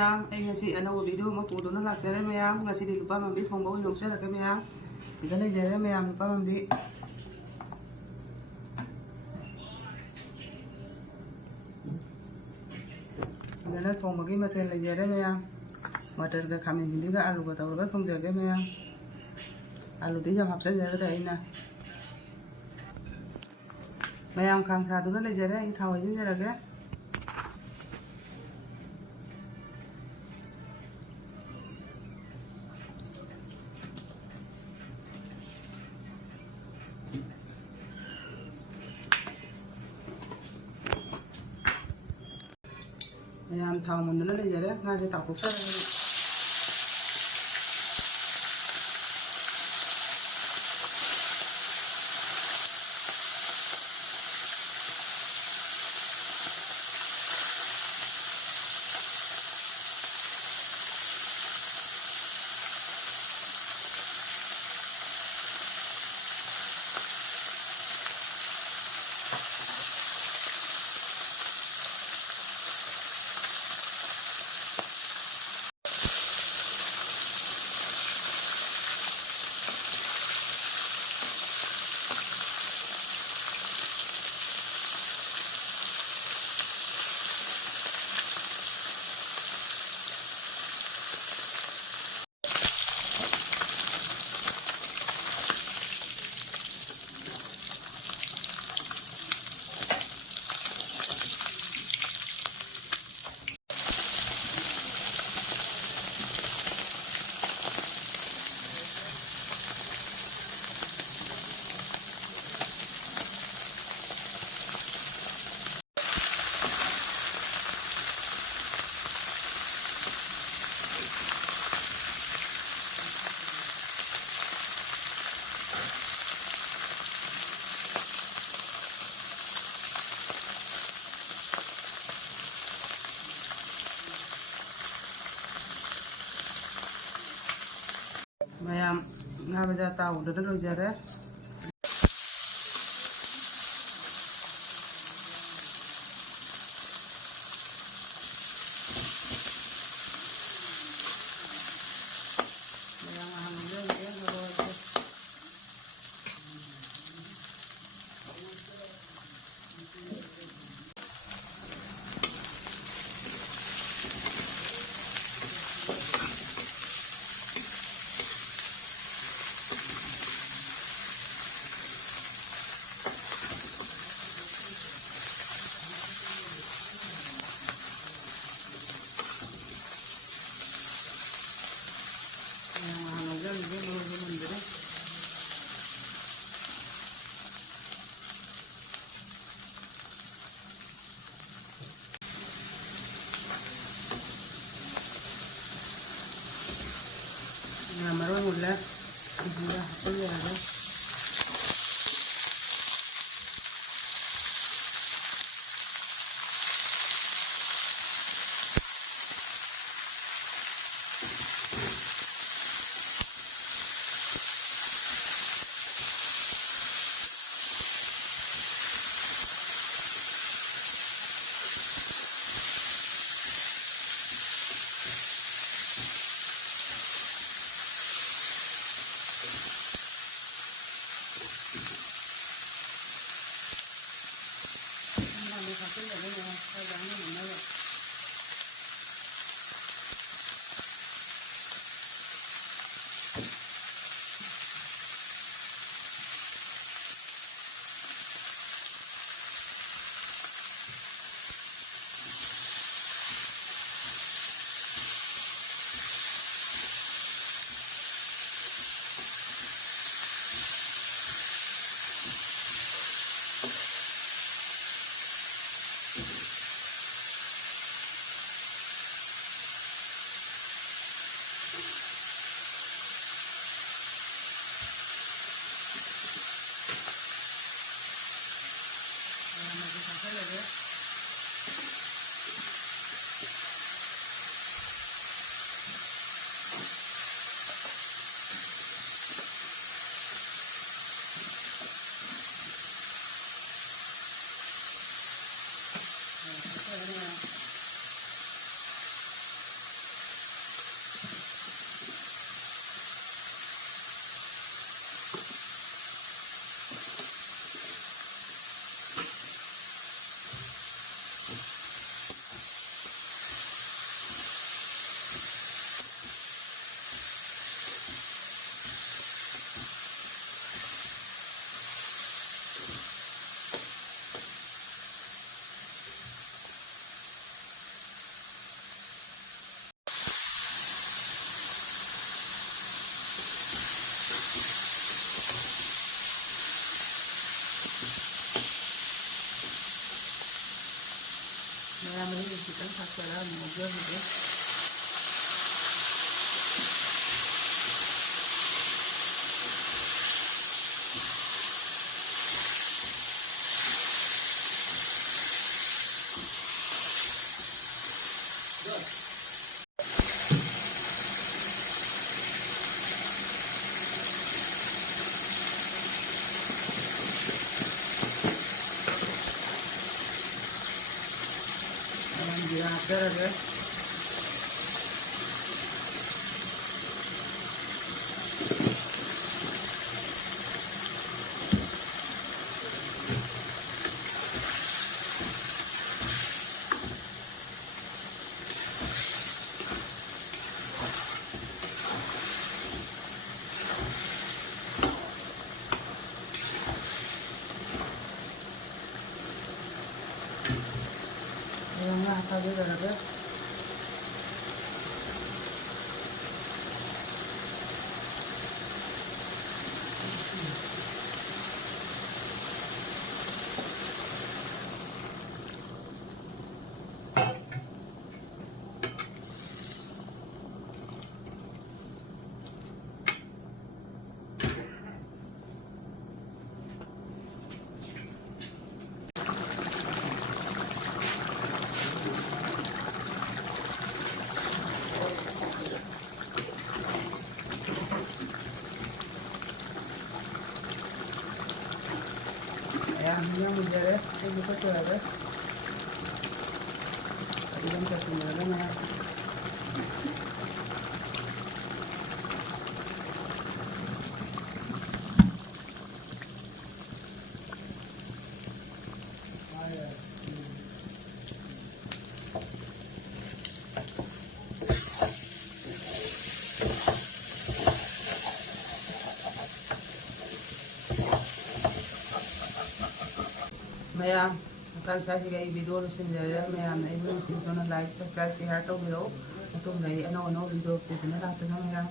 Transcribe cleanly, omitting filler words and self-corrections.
ꯃꯌꯥꯝ ꯑꯩ ꯉꯁꯤ ꯑꯅꯧꯕ ꯚꯤꯗꯤꯑꯣ ꯑꯃ ꯄꯨꯗꯨꯅ ꯂꯥꯛꯆꯔꯦ ꯃꯌꯥꯝ ꯉꯁꯤꯗꯤ ꯂꯨꯄꯥ ꯃꯝꯕꯤ ꯊꯣꯡꯕ ꯑꯣꯏꯅ ꯂꯧꯖꯔꯒꯦ ꯃꯌꯥꯝ ꯁꯤꯗ ꯂꯩꯖꯔꯦ ꯃꯌꯥꯝ ꯂꯨꯄꯥ ꯃꯝꯕꯤ ꯁꯤꯗꯅ ꯊꯣꯡꯕꯒꯤ ꯃꯊꯦꯜ ꯂꯩꯖꯔꯦ ꯃꯌꯥꯝ ꯃꯇꯔꯒ ꯈꯥꯃꯦꯟ ꯑꯁꯤꯟꯕꯤꯒ ꯑꯂꯨꯒ ꯇꯧꯔꯒ ꯊꯣꯡꯖꯒꯦ ꯃꯌꯥꯝ ꯑꯂꯨꯗꯤ ꯌꯥꯝ ꯍꯥꯞꯆꯟꯖꯗ꯭ꯔꯦ ꯑꯩꯅ ꯃꯌꯥꯝ ꯈꯥꯡ ꯁꯥꯗꯨꯅ ꯂꯩꯖꯔꯦ ꯑꯩ ꯊꯥꯎ ꯍꯩꯖꯤꯟꯖꯔꯒꯦ ꯃꯌꯥꯝ ꯊꯥꯎ ꯃꯨꯟꯗꯨꯅ ꯂꯩꯖꯔꯦ ꯉꯥꯁꯦ ꯇꯥꯎꯊꯣꯛꯆꯔꯒꯦ ꯃꯌꯥꯝ ꯉꯥ ꯃꯖꯥ ꯇꯥꯎꯗꯅ ꯂꯣꯏꯖꯔꯦ ꯃꯔꯣꯏ ꯃꯨꯜꯂꯦ ꯑꯗꯨꯒ ꯍꯥꯞꯆꯤꯟꯖꯔꯒꯦ ꯃꯌꯥꯝ ꯑꯗꯨꯝ ꯈꯤꯇꯪ ꯊꯥꯛꯆꯔꯒ ꯉꯧꯖꯕꯤꯒꯦ जीरा हाक्तरगे 이런 하게 Ayan menjadi ini kecil ada. Tadi kan ketinggalan ya. Maya, kalau saya juga video sendiri, maya, ibu mesti jangan like, subscribe, share, atau video, atau nggak, video video itu nanti sama ya.